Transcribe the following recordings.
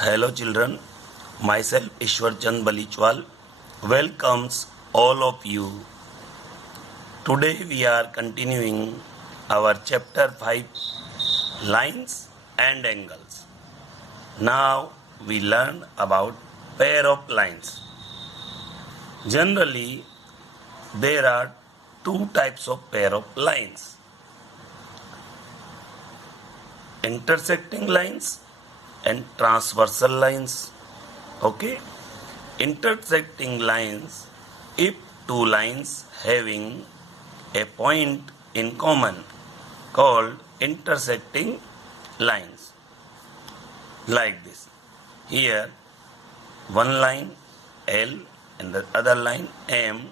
Hello children, myself Ishwar Chand Balichwal welcomes all of you. Today we are continuing our chapter 5 lines and angles. Now we learn about pair of lines. Generally there are two types of pair of lines. Intersecting lines and transversal lines. Okay, intersecting lines, if two lines having a point in common, called intersecting lines. Like this, here one line L and the other line M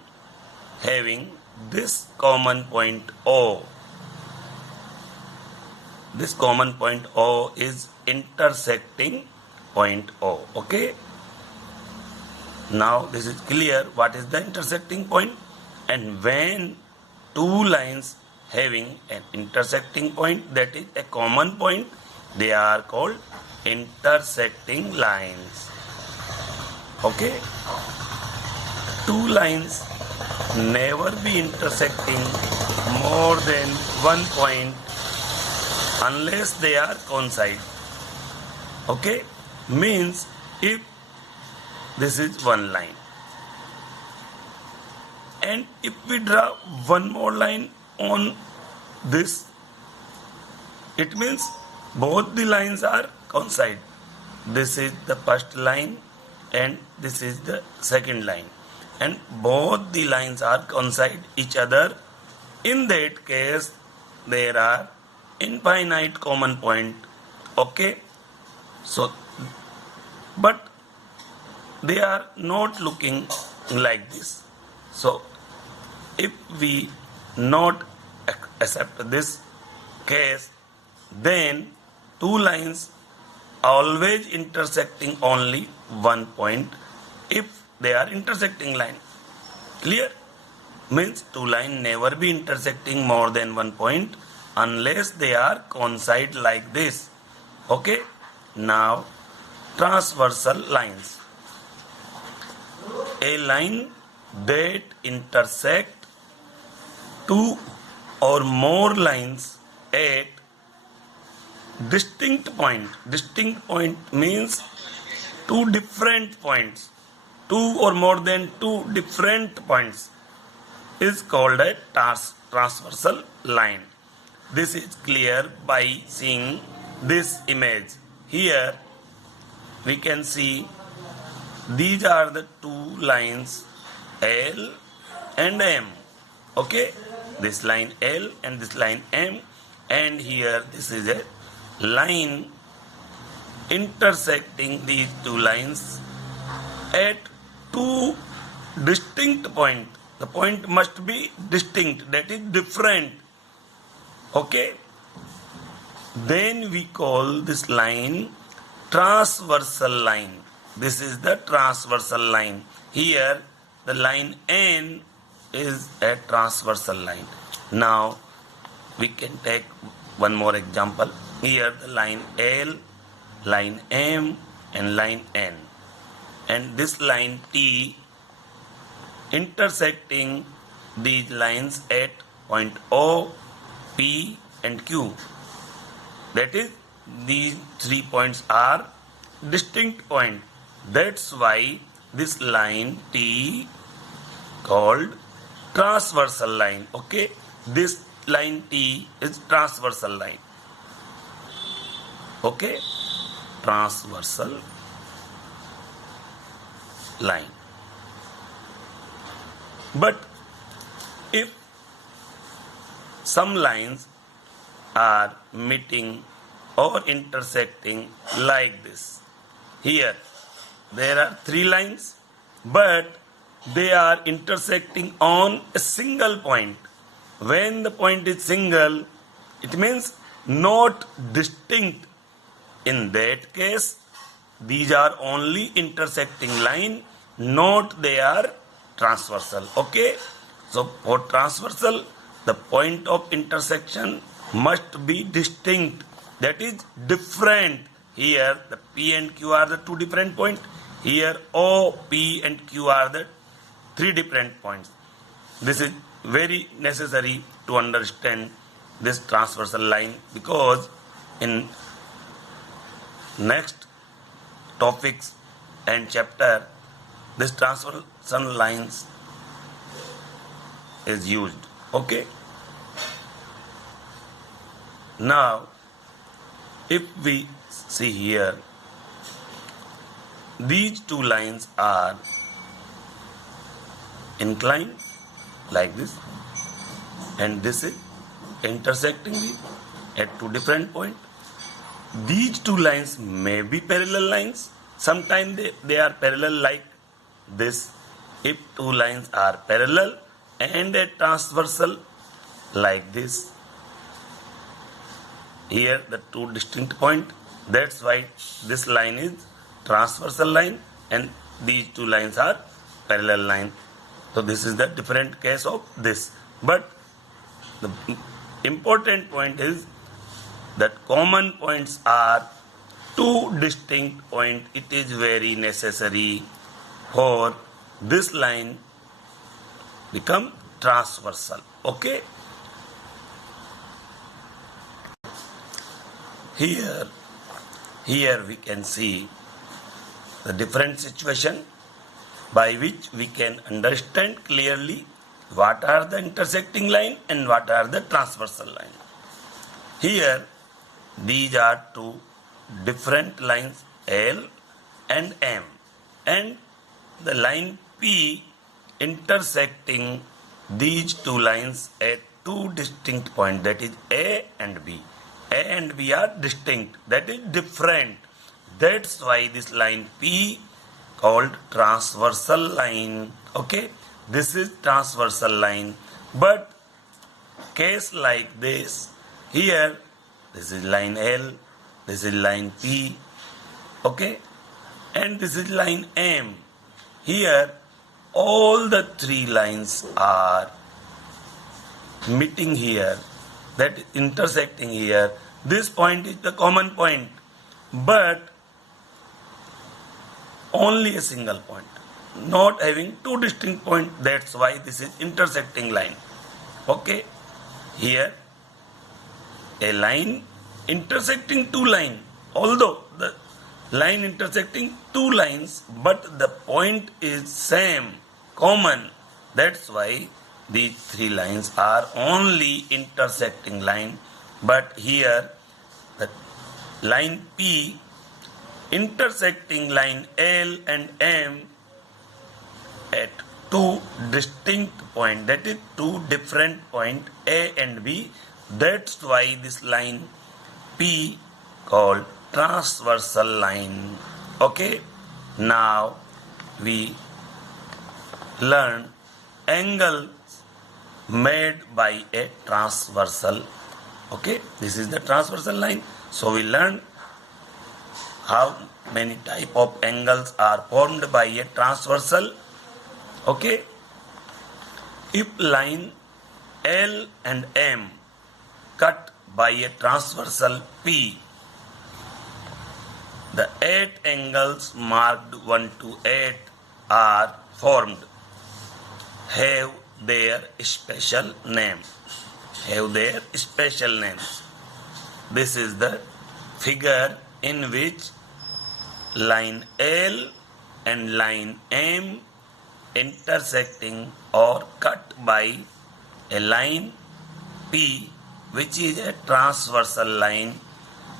having this common point O. This common point O is intersecting point O. Okay. Now this is clear what is the intersecting point, and when two lines having an intersecting point, that is a common point, they are called intersecting lines. Okay. Two lines never be intersecting more than one point unless they are coincide. Okay, means if this is one line and if we draw one more line on this, it means both the lines are coincide. This is the first line and this is the second line, and both the lines are coincide each other. In that case there are infinite common point. Okay, so but they are not looking like this. So if we not accept this case, then two lines always intersecting only one point if they are intersecting line. Clear? Means two lines never be intersecting more than one point unless they are coincide like this. Okay. Now transversal lines. A line that intersect two or more lines at distinct point. Distinct point means two different points. Two or more than two different points is called a transversal line. This is clear by seeing this image. Here we can see these are the two lines L and M. Okay, this line L and this line M, and here this is a line intersecting these two lines at two distinct points. The point must be distinct, that is different. Okay, then we call this line transversal line. This is the transversal line. Here the line N is a transversal line. Now we can take one more example. Here the line L, line M and line N, and this line T intersecting these lines at point O, P and Q. That is, these 3 points are distinct point. That's why this line T called transversal line. Okay, this line T is transversal line. Okay, transversal line. But if some lines are meeting or intersecting like this, here there are three lines but they are intersecting on a single point. When the point is single, it means not distinct. In that case these are only intersecting line, not they are transversal. Okay, so for transversal the point of intersection must be distinct, that is different. here the P and Q are the two different points. Here O, P and Q are the three different points. This is very necessary to understand this transversal line, because in next topics and chapter this transversal lines is used. Okay. Now if we see here, these two lines are inclined like this, and this is intersecting at two different points. These two lines may be parallel lines. Sometimes they are parallel like this. If two lines are parallel and a transversal like this, here the two distinct points, that's why this line is transversal line and these two lines are parallel line. So this is the different case of this. But the important point is that common points are two distinct points. It is very necessary for this line become transversal. Okay. Here we can see the different situation by which we can understand clearly what are the intersecting line and what are the transversal line. Here these are two different lines L and M, and the line P intersecting these two lines at two distinct points, that is A and B. A and B are distinct, that is different. That's why this line P called transversal line. Okay, this is transversal line. But case like this, here this is line L, this is line P, okay, and this is line M. Here all the three lines are meeting here, that intersecting here. This point is the common point, but only a single point, not having two distinct points. That's why this is intersecting line. Okay, here a line intersecting two lines, although the line intersecting two lines, but the point is same, common. That's why these three lines are only intersecting line. But here the line P intersecting line L and M at two distinct points, that is two different points A and B. That's why this line P called transversal line. Okay, now we learn angles made by a transversal. Okay, this is the transversal line. So we learn how many type of angles are formed by a transversal. Okay, if line L and M cut by a transversal P, the 8 angles marked 1 to 8 are formed. Have their special name. Have their special names. This is the figure in which line L and line M intersecting or cut by a line P, which is a transversal line.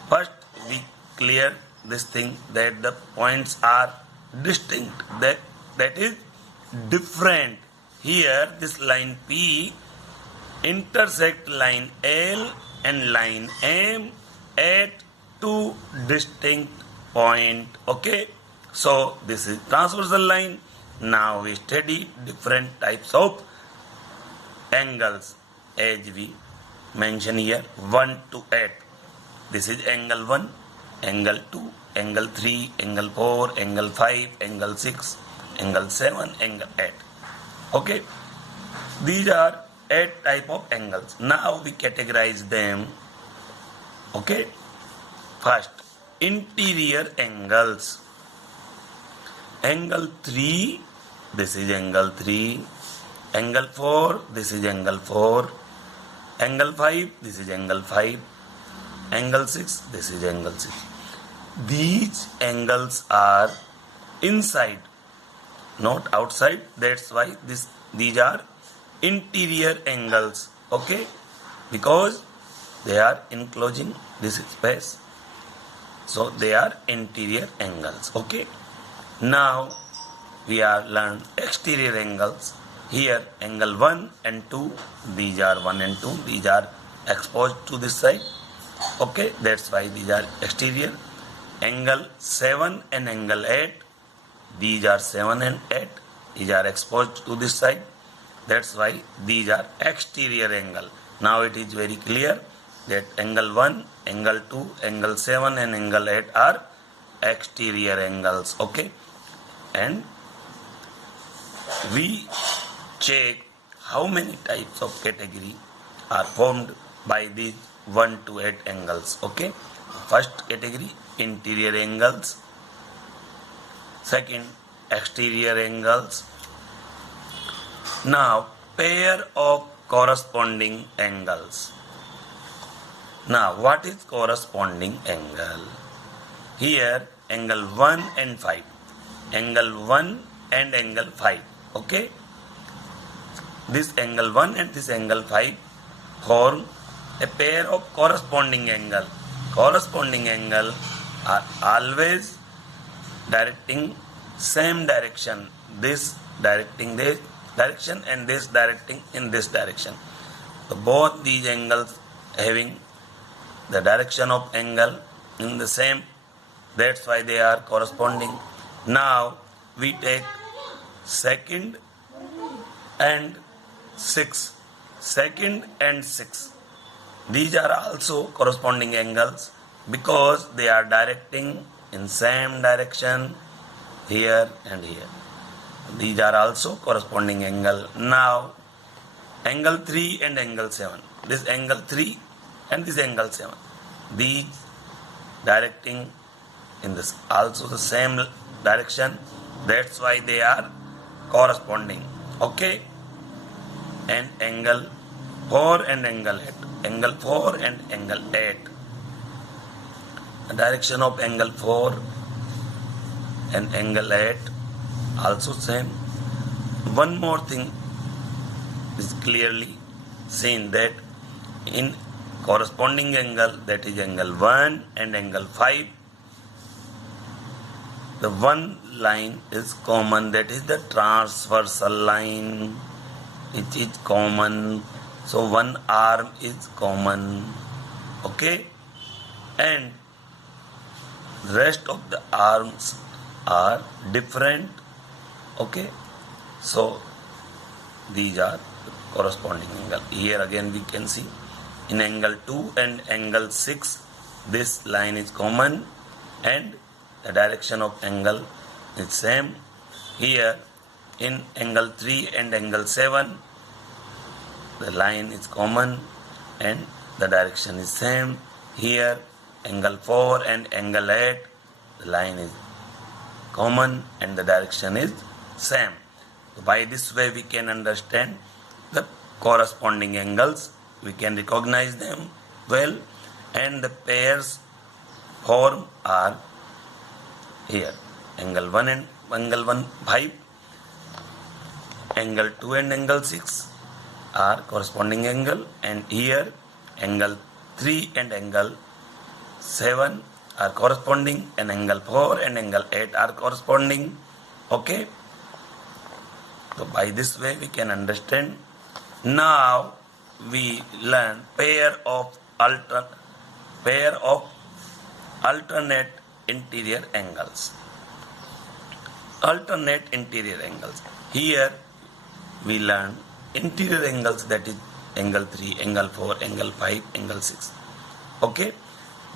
First we clear this thing that the points are distinct, that is different. Here this line P intersect line L and line M at two distinct points. Okay, so this is transversal line. Now we study different types of angles as we mention here 1 to 8. This is angle 1, angle 2, angle 3, angle 4, angle 5, angle 6, angle 7, angle 8. Okay, these are 8 type of angles. Now we categorize them. Okay, first interior angles. Angle 3, this is angle 3. Angle 4, this is angle 4. Angle 5, this is angle 5. Angle 6, this is angle 6. These angles are inside, not outside. That's why these are interior angles. Okay, because they are enclosing this space, so they are interior angles. Okay, now we are learned exterior angles. Here angle 1 and 2, these are 1 and 2, these are exposed to this side. Okay, that's why these are exterior. Angle 7 and angle 8, these are 7 and 8, these are exposed to this side. That's why these are exterior angle. Now it is very clear that angle 1, angle 2, angle 7 and angle 8 are exterior angles. Okay, and we check how many types of category are formed by these 1 to 8 angles. Okay, first category interior angles, second exterior angles. Now pair of corresponding angles. Now what is corresponding angle? Here angle 1 and 5, angle 1 and angle 5. Okay, this angle 1 and this angle 5 form a pair of corresponding angle. Corresponding angle are always directing same direction. This directing this direction and this directing in this direction. So both these angles having the direction of angle in the same. That's why they are corresponding. Now we take second and 6. Second and 6. These are also corresponding angles because they are directing in same direction here and here. These are also corresponding angle. Now angle 3 and angle 7. This angle 3 and this angle 7. These directing in this also the same direction. That's why they are corresponding. Okay, and angle 4 and angle 8. Angle 4 and angle 8. The direction of angle 4 and angle 8 also same. One more thing is clearly seen that in corresponding angle, that is angle 1 and angle 5, the one line is common, that is the transversal line. It is common, so one arm is common. Okay, and rest of the arms are different. Okay, so these are corresponding angle. Here again we can see in angle 2 and angle 6 this line is common and the direction of angle is same. Here in angle 3 and angle 7 the line is common and the direction is same. Here angle 4 and angle 8 the line is common and the direction is same. So by this way we can understand the corresponding angles. We can recognize them well, and the pairs form are here angle 1 and angle 1 5, angle 2 and angle 6 are corresponding angle, and here angle 3 and angle 7 are corresponding, and angle 4 and angle 8 are corresponding. Okay, so by this way we can understand. Now we learn pair of alternate interior angles. Alternate interior angles. Here we learn interior angles, that is angle 3, angle 4, angle 5, angle 6. Okay,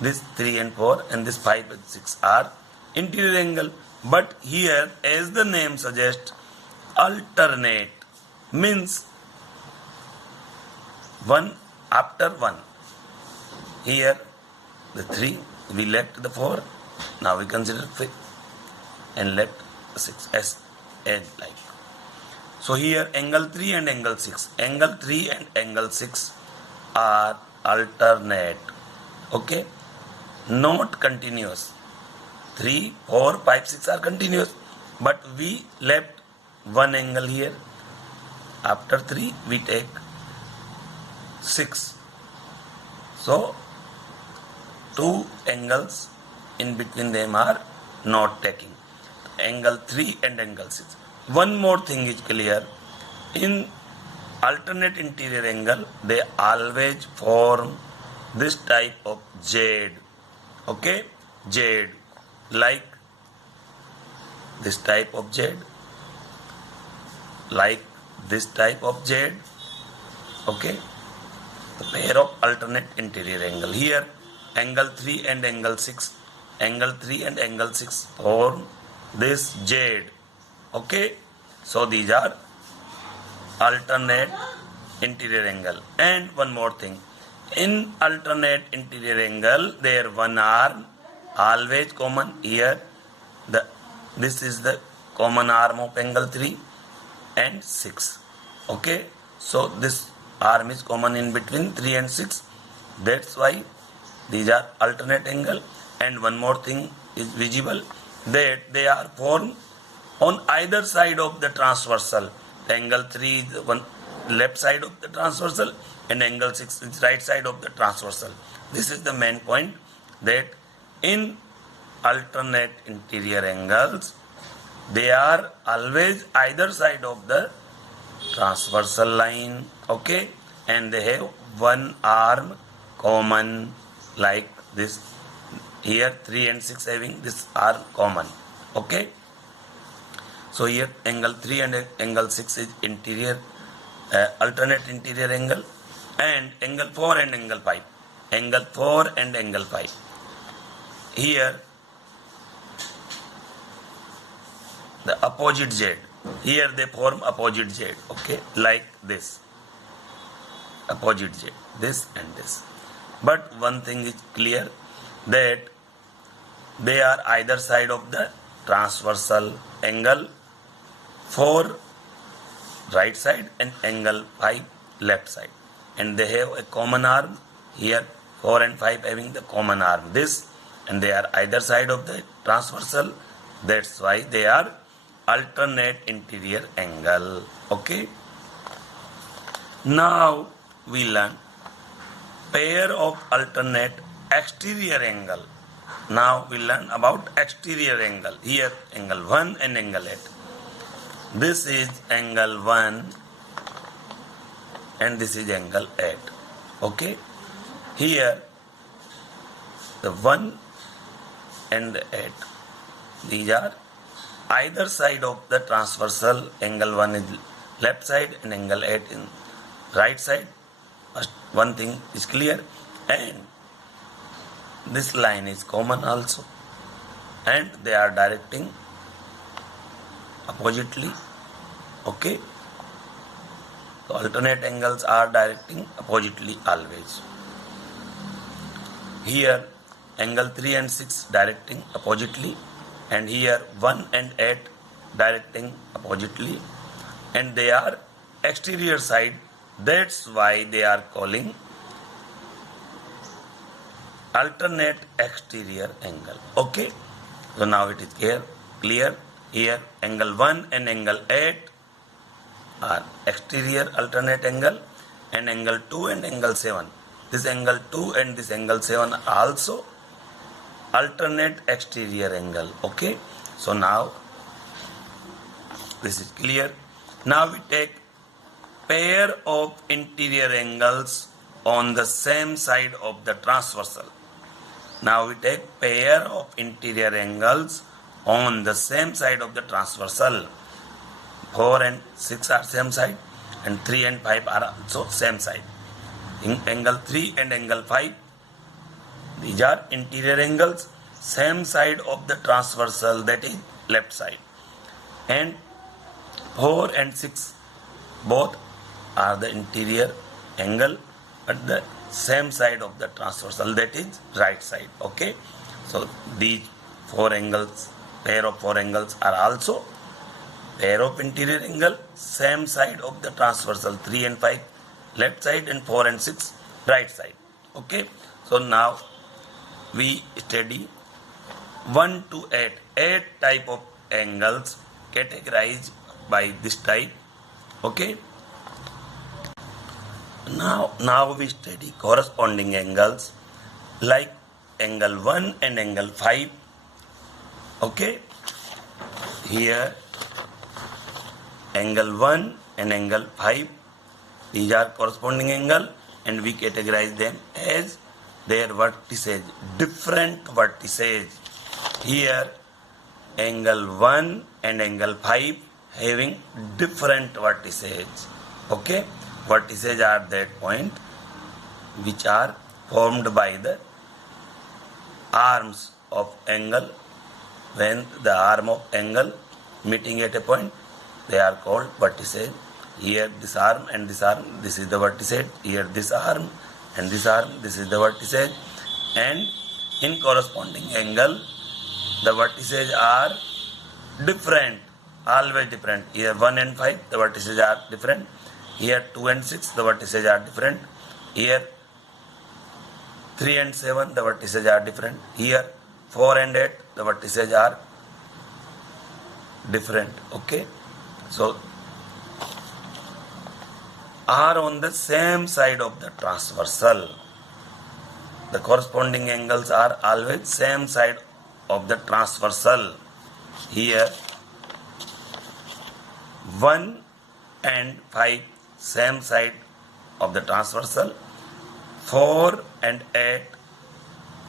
this 3 and 4 and this 5 and 6 are interior angle. But here, as the name suggests, alternate means one after one. Here the 3 We left the 4. Now we consider 5 and left 6 as like. So here angle 3 and angle 6. Angle 3 and angle 6 are alternate. Okay? Not continuous. 3, 4, 5, 6 are continuous. But we left one angle here. After 3 we take 6. So 2 angles in between them are not taking. Angle 3 and angle 6. One more thing is clear. In alternate interior angle, they always form this type of Z. Okay? Z. Like this type of Z. Like this type of Z. Okay? The pair of alternate interior angle. Here, angle 3 and angle 6. Angle 3 and angle 6 form this Z. Okay? So these are alternate interior angle. And one more thing. In alternate interior angle, their one arm always common. Here, this is the common arm of angle 3 and 6. Okay? So this arm is common in between 3 and 6. That's why these are alternate angle. And one more thing is visible, that they are formed on either side of the transversal. The angle 3 is one left side of the transversal and angle 6 is right side of the transversal. This is the main point, that in alternate interior angles, they are always either side of the transversal line. Okay? And they have one arm common, like this. Here 3 and 6 having this arm common. Okay? So here angle 3 and angle 6 is interior, alternate interior angle, and angle 4 and angle 5. Angle 4 and angle 5. Here the opposite Z. Here they form opposite Z. Okay, like this. Opposite Z. This and this. But one thing is clear, that they are either side of the transversal. Angle 4 right side and angle 5 left side. And they have a common arm. Here 4 and 5 having the common arm. This, and they are either side of the transversal. That's why they are alternate interior angle. Okay? Now we learn pair of alternate exterior angle. Now we learn about exterior angle. Here angle 1 and angle 8. This is angle 1 and this is angle 8. Okay? Here the 1 and the 8. These are either side of the transversal. Angle 1 is left side and angle 8 in right side. First one thing is clear. And this line is common also. And they are directing oppositely. Okay? So alternate angles are directing oppositely always. Here angle 3 and 6 directing oppositely, and here 1 and 8 directing oppositely, and they are exterior side. That's why they are calling alternate exterior angle. Okay? So now it is clear. Here angle 1 and angle 8 are exterior alternate angle, and angle 2 and angle 7. This angle 2 and this angle 7 are also alternate exterior angle. Okay? So now this is clear. Now we take pair of interior angles on the same side of the transversal. Now we take pair of interior angles on the same side of the transversal. 4 and 6 are same side, and 3 and 5 are also same side. In angle 3 and angle 5, these are interior angles, same side of the transversal, that is left side. And 4 and 6 both are the interior angle at the same side of the transversal, that is right side. Okay, so these four angles, pair of four angles are also pair of interior angle, same side of the transversal, 3 and 5 left side and 4 and 6 right side. Okay, so now we study 1 to 8 type of angles categorized by this type. Okay, now we study corresponding angles like angle 1 and angle 5. Okay, here angle 1 and angle 5, these are corresponding angle, and we categorize them as their vertices, different vertices. Here angle 1 and angle 5 having different vertices. Okay, vertices are that point which are formed by the arms of angle. When the arm of angle meeting at a point, they are called vertices. Here this arm and this arm, this is the vertices. Here this arm and this arm, this is the vertices. And in corresponding angle, the vertices are different, always different. Here 1 and 5, the vertices are different. Here 2 and 6, the vertices are different. Here 3 and 7, the vertices are different. Here 4 and 8, the vertices are different. Okay, so are on the same side of the transversal. The corresponding angles are always same side of the transversal. Here 1 and 5 same side of the transversal, 4 and 8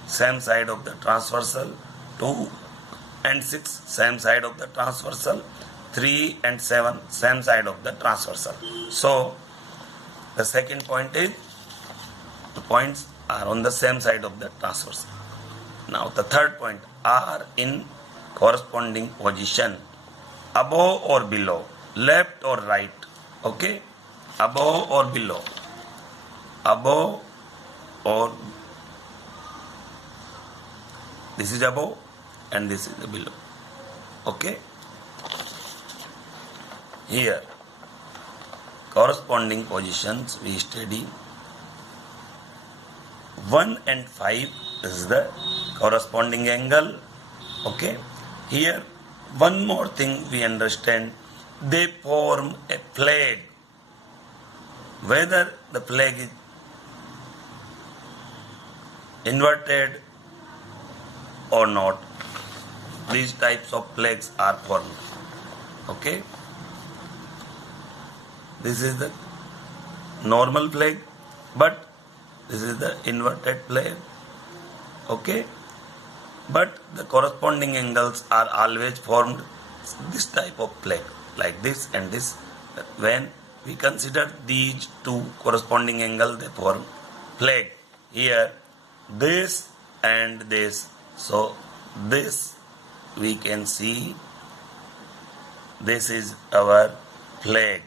same side of the transversal, 2 and 6 same side of the transversal, 3 and 7 same side of the transversal. So the second point is the points are on the same side of the transversal. Now the third point, are in corresponding position, above or below, left or right. Okay, above or below, above or this is above and this is the below. Okay, here corresponding positions we study 1 and 5 is the corresponding angle. Okay, here one more thing we understand, they form a flag. Whether the flag is inverted or not, these types of flags are formed. Okay, this is the normal flag, but this is the inverted flag. Okay, but the corresponding angles are always formed this type of flag, like this and this. When we consider these two corresponding angles, they form flag. Here this and this, so this we can see, this is our flag.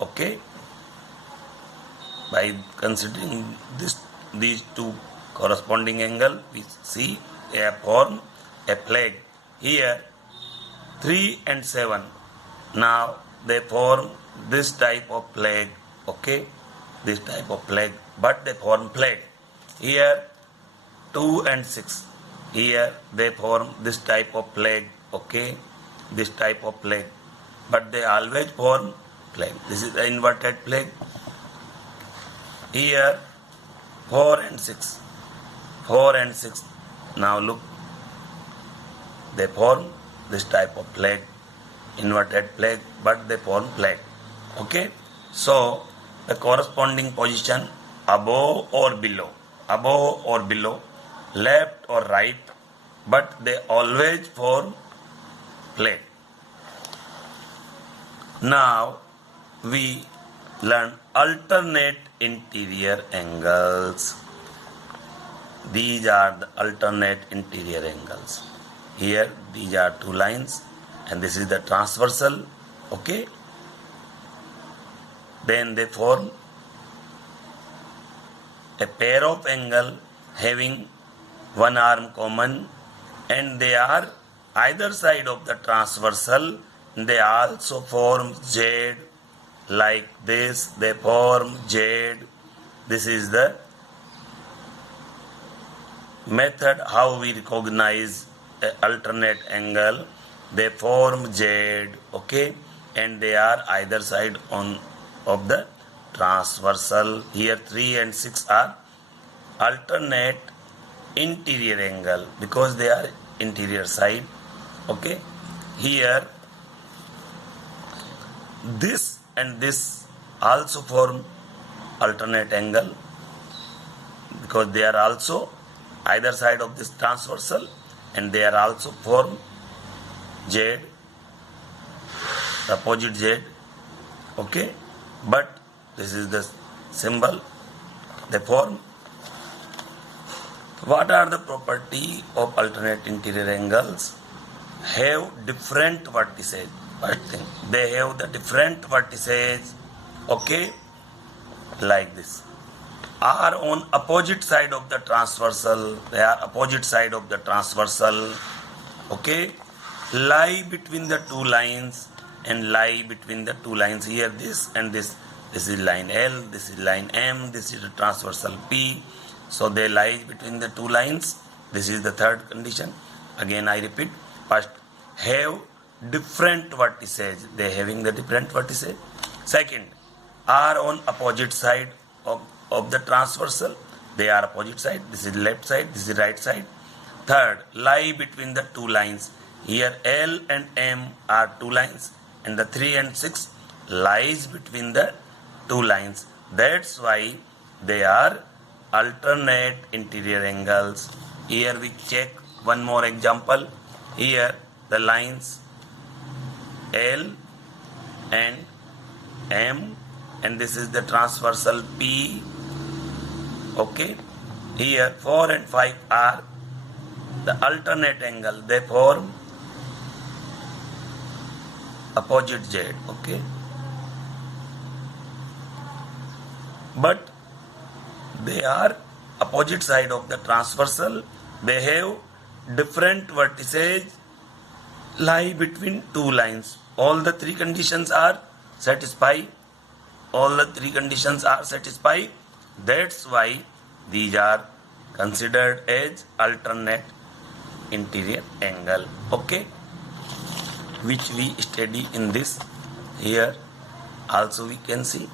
Okay, by considering these two corresponding angle, we see a form a flag. Here 3 and 7, now they form this type of flag. Okay, this type of flag, but they form flag. Here 2 and 6, here they form this type of flag. Okay, this type of flag, but they always form flag. This is the inverted flag. Here 4 and 6, 4 and 6, now look, they form this type of flag, inverted flag, but they form flag. Okay, so the corresponding position, above or below, above or below, left or right, but they always form flag. Now we learn alternate interior angles. These are the alternate interior angles. Here these are two lines and this is the transversal. Okay, then they form a pair of angle having one arm common, and they are either side of the transversal, they also form Z. Like this, they form Z. This is the method how we recognize an alternate angle. They form Z, okay, and they are either side of the transversal. Here 3 and 6 are alternate interior angle because they are interior side, okay. Here this and this also form alternate angle because they are also either side of this transversal, and they are also form Z, the opposite Z, okay. But this is the symbol they form. What are the property of alternate interior angles? Have different vertices. First thing, they have the different vertices, okay, like this. Are on opposite side of the transversal. They are opposite side of the transversal, okay. Lie between the two lines and lie between the two lines. Here this and this. This is line L, this is line M, this is the transversal P. So they lie between the two lines. This is the third condition. Again I repeat. First, have different vertices. They having the different vertices. Second, are on opposite side of the transversal. They are opposite side. This is left side, this is right side. Third, lie between the two lines. Here L and M are two lines, and the 3 and 6 lies between the two lines. That's why they are alternate interior angles. Here we check one more example. Here the lines L and M, and this is the transversal P, okay. Here 4 and 5 are the alternate angle. They form opposite Z, okay. But they are opposite side of the transversal. They have different vertices, lie between two lines. All the three conditions are satisfied. All the three conditions are satisfied. That's why these are considered as alternate interior angle, okay, which we study in this. Here also we can see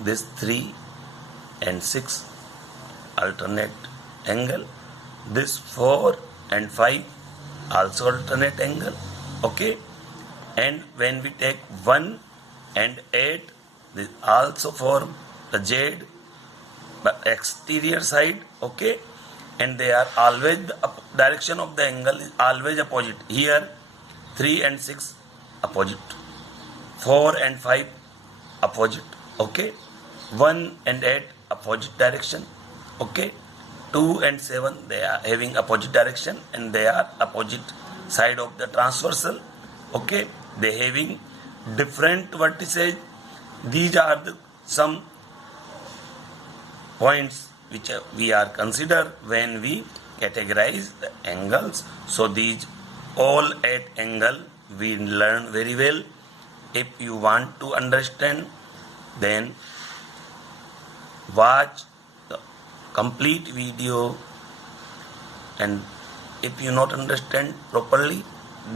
this 3 and 6 alternate angle. This 4 and 5 also alternate angle, okay. And when we take 1 and 8, this also form the Z, but exterior side, okay. And they are always, the direction of the angle is always opposite. Here 3 and 6 opposite, 4 and 5 opposite, okay. 1 and 8 opposite direction, okay. 2 and 7 they are having opposite direction, and they are opposite side of the transversal, okay. They having different vertices. These are the some points which we are consider when we categorize the angles. So these all 8 angle we learn very well. If you want to understand, then watch the complete video, and if you not understand properly,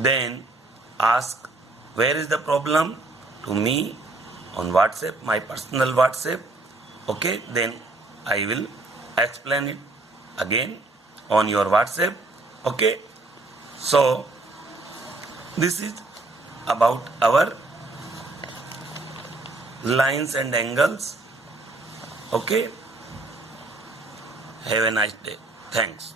then ask where is the problem to me on WhatsApp, my personal WhatsApp, okay. Then I will explain it again on your WhatsApp, okay. So this is about our lines and angles, okay. Have a nice day. Thanks.